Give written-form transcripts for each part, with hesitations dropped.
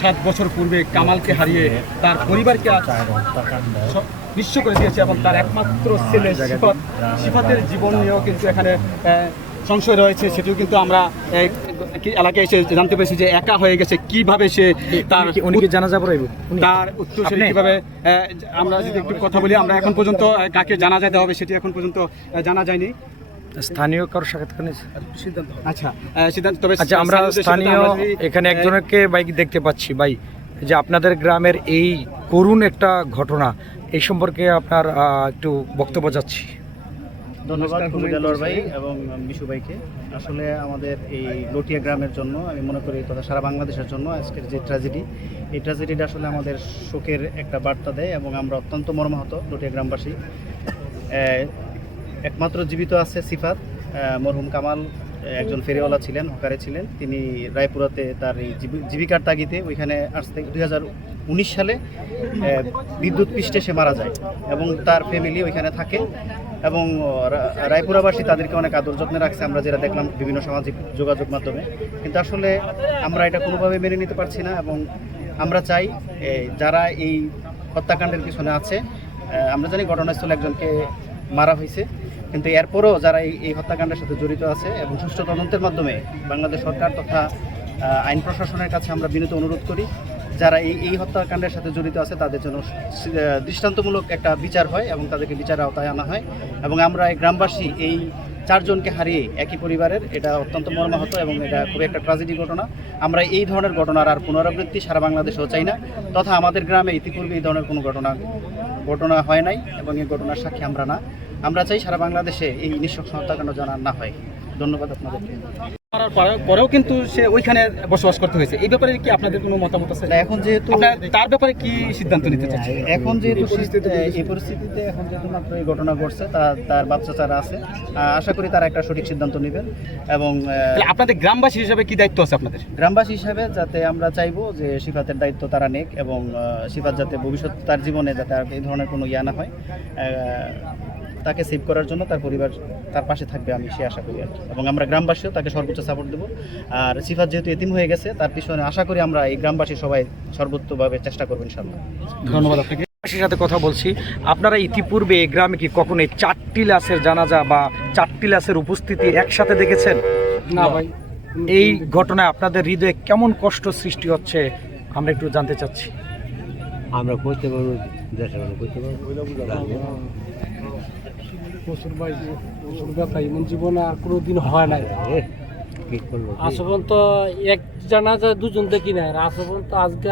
7 বছর পূর্বে কামালকে হারিয়ে তার পরিবারকে নিঃস্ব করে দিয়েছে এবং তার একমাত্র ছেলে সিফাতের জীবন নিয়েও কিন্তু এখানে সংশয় রয়েছে। সেটিও কিন্তু আমরা এলাকায় এসে জানতে পেরেছি যে একা হয়ে গেছে। কিভাবে সে তার জানাজা পড়াইব, তার উত্তর সেটি কীভাবে, আমরা যদি একটু কথা বলি, আমরা এখন পর্যন্ত কাকে জানাজা দেওয়া হবে সেটি এখন পর্যন্ত জানা যায়নি। স্থানীয় কারোর সাক্ষাৎকার নিয়েছে সিদ্ধান্ত, আচ্ছা সিদ্ধান্ত, তবে আচ্ছা আমরা স্থানীয় এখানে একজনকে বাইক দেখতে পাচ্ছি। ভাই, যে আপনাদের গ্রামের এই করুণ একটা ঘটনা, এই সম্পর্কে আপনার একটু বক্তব্য যাচ্ছি। ধন্যবাদ কুমিল্লার ভাই এবং বিশু ভাইকে। আসলে আমাদের এই লটিয়া গ্রামের জন্য আমি মনে করি তথা সারা বাংলাদেশের জন্য আজকের যে ট্র্যাজেডি, এই ট্র্যাজেডিটা আসলে আমাদের শোকের একটা বার্তা দেয় এবং আমরা অত্যন্ত মর্মাহত লটিয়া গ্রামবাসী। একমাত্র জীবিত আছে সিফাত। মরহুম কামাল একজন ফেরিওয়ালা ছিলেন, হকারে ছিলেন। তিনি রায়পুরাতে তার এই জীবিকার তাগিদে ওইখানে আসতে 2019 সালে বিদ্যুৎ পৃষ্ঠে সে মারা যায় এবং তার ফ্যামিলি ওইখানে থাকে এবং রায়পুরাবাসী তাদেরকে অনেক আদর যত্নে রাখছে, আমরা যেটা দেখলাম বিভিন্ন সামাজিক যোগাযোগ মাধ্যমে। কিন্তু আসলে আমরা এটা কোনোভাবে মেনে নিতে পারছি না এবং আমরা চাই যারা এই হত্যাকাণ্ডের পিছনে আছে, আমরা জানি ঘটনাস্থলে একজনকে মারা হয়েছে, কিন্তু এরপরও যারা এই হত্যাকাণ্ডের সাথে জড়িত আছে এবং সুষ্ঠু তদন্তের মাধ্যমে বাংলাদেশ সরকার তথা আইন প্রশাসনের কাছে আমরা বিনীত অনুরোধ করি, যারা এই হত্যাকাণ্ডের সাথে জড়িত আছে তাদের জন্য দৃষ্টান্তমূলক একটা বিচার হয় এবং তাদেরকে বিচারের আওতায় আনা হয়। এবং আমরা এই গ্রামবাসী এই 4 জনকে হারিয়ে একই পরিবারের, এটা অত্যন্ত মর্মাহত এবং এটা খুবই একটা ট্র্যাজেডি ঘটনা। আমরা এই ধরনের ঘটনার আর পুনরাবৃত্তি সারা বাংলাদেশেও চাই না, তথা আমাদের গ্রামে ইতিপূর্বে এই ধরনের কোনো ঘটনা হয় নাই এবং এই ঘটনার সাক্ষী আমরা না। আমরা চাই সারা বাংলাদেশে এই নৃশংস হত্যাকাণ্ড যেন না হয়। ধন্যবাদ আপনাদেরকে। পরেও কিন্তু সে ওইখানে বসবাস করতে হয়েছে, এই ব্যাপারে কি আপনাদের কোনো মতামত আছে? এখন যেহেতু তার ব্যাপারে কি সিদ্ধান্ত নিতে চাচ্ছেন? এখন যেহেতু এই পরিস্থিতিতে এখন যেহেতু মাত্র এই ঘটনা ঘটছে, তার বাচ্চা চারা আছে, আশা করি তারা একটা সঠিক সিদ্ধান্ত নেবেন। এবং আপনাদের গ্রামবাসী হিসাবে কি দায়িত্ব আছে আপনাদের? গ্রামবাসী হিসাবে যাতে আমরা চাইবো যে সিফাতের দায়িত্ব তারা নেক এবং সিফাত যাতে ভবিষ্যৎ তার জীবনে যাতে আর এই ধরনের কোনো ইয়া না হয়, তাকে সেভ করার জন্য তার পরিবার তার পাশে থাকবে, আমি সে আশা করি আর কি। এবং আমরা গ্রামবাসীও তাকে সর্বোচ্চ সাপোর্ট দেবো। আর সিফাত যেহেতু এতিম হয়ে গেছে, তার পিছনে আশা করি আমরা এই গ্রামবাসী সবাই সর্বোচ্চভাবে চেষ্টা করবো ইনশাআল্লাহ। ধন্যবাদ আপনাকে। সাথে কথা বলছি, আপনারা ইতিপূর্বে এই গ্রামে কি কখনো 4টি লাশের জানাজা বা 4টি লাশের উপস্থিতি একসাথে দেখেছেন? না ভাই। এই ঘটনায় আপনাদের হৃদয়ে কেমন কষ্ট সৃষ্টি হচ্ছে আমরা একটু জানতে চাচ্ছি। আমরা করতে পারবো, দেশের করতে পারবো প্রচুর ভাই, প্রচুর ব্যথা। এমন জীবন আর কোনো দিন হয় নাই। আসবন তো এক জানাজা 2 জন দেখি নাই, আসবন তো আজকে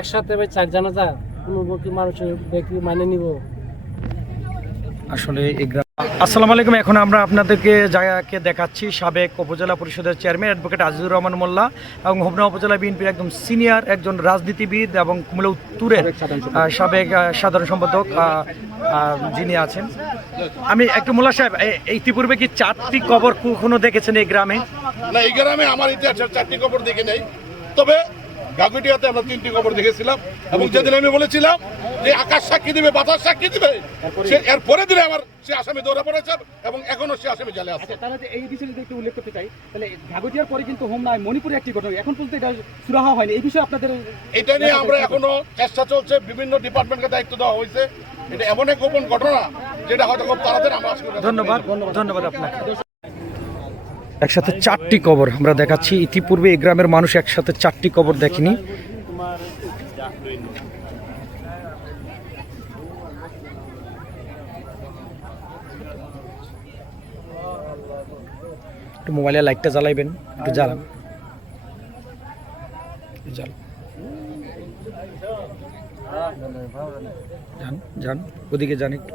একসাথে ভাই 4 জানাজা, কোনো কি মানুষের ব্যক্তি মানে নিব? আসলে এই গ্রাম। আসসালামু আলাইকুম। এখন আমরা আপনাদেরকে জায়গাকে দেখাচ্ছি সাবেক উপজেলা পরিষদের চেয়ারম্যান অ্যাডভোকেট আজিজুর রহমান মোল্লা এবং হোমনা উপজেলা বিএনপির একদম সিনিয়র একজন রাজনীতিবিদ এবং কুমিল্লা উত্তরের সাবেক সাধারণ সম্পাদক যিনি আছেন। আমি একটু মোল্লা সাহেব, ইতিপূর্বে কি 4টি কবর কখনো দেখেছেন এই গ্রামে? না, এই গ্রামে আমার ইতিহাসের 4টি কবর দেখে নেই, তবে গাগুটিয়াতে আমরা 3টি কবর দেখেছিলাম এবং যেদিন আমি বলেছিলাম যে আকাশ সাক্ষী দিবে, বাতাস সাক্ষী দিবে, সে এরপরে দিনে আমার সে আসামি দৌড়া পড়েছে এবং এখনো সে আসামি জালে আছে। তাহলে এই বিষয়ে যদি একটু উল্লেখ করতে চাই, তাহলে ঘাগটিয়ার পরে কিন্তু হোমনায় মণিপুরে একটি ঘটনা এখন পর্যন্ত এটা সুরাহা হয়নি, এই বিষয়ে আপনাদের? এটা নিয়ে আমরা এখনো চেষ্টা চলছে, বিভিন্ন ডিপার্টমেন্টকে দায়িত্ব দেওয়া হয়েছে। এটা এমন এক গোপন ঘটনা যেটা হয়তো খুব তাড়াতাড়ি আমরা ধন্যবাদ ধন্যবাদ আপনাকে। একসাথে 4টি কবর আমরা দেখাচ্ছি। ইতিপূর্বে এই গ্রামের মানুষ একসাথে 4টি কবর দেখেনি। একটু মোবাইলের লাইটটা জ্বালাইবেন, একটু জ্বালান, যান ওদিকে যান একটু।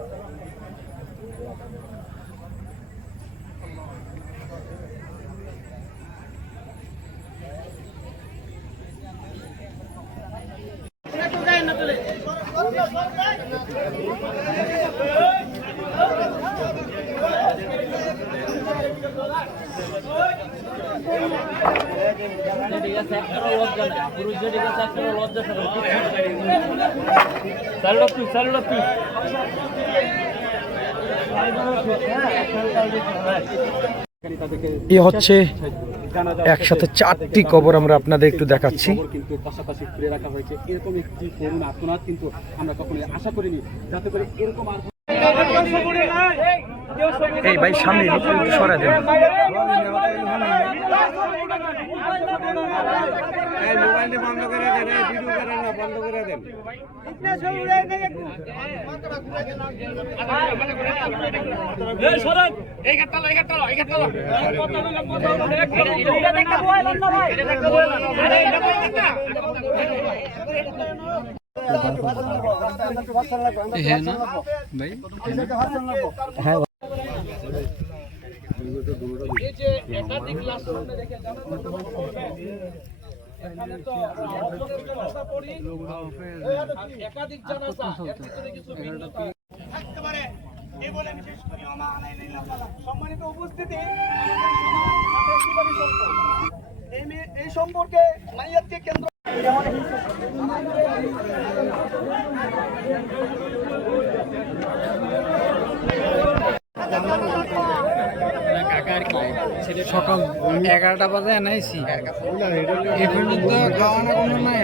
এ হচ্ছে জানাজা একসাথে 4টি কবর আমরা আপনাদের একটু দেখাচ্ছি। কবর কিন্তু পাশাপাশি খুলে রাখা হয়েছে। এরকম একটি করুণ আর্তনাদ কিন্তু আমরা কখনোই আশা করিনি, যাতে করে এরকম আর এই ভাই সামনে একটু সরাই দেন। সম্মানিত উপস্থিতি, এই সম্পর্কে মাইয়াতকে কেন্দ্র সকাল 11টা বাজে আনাইছি এখন তো খাওয়ানো কোনো নাই।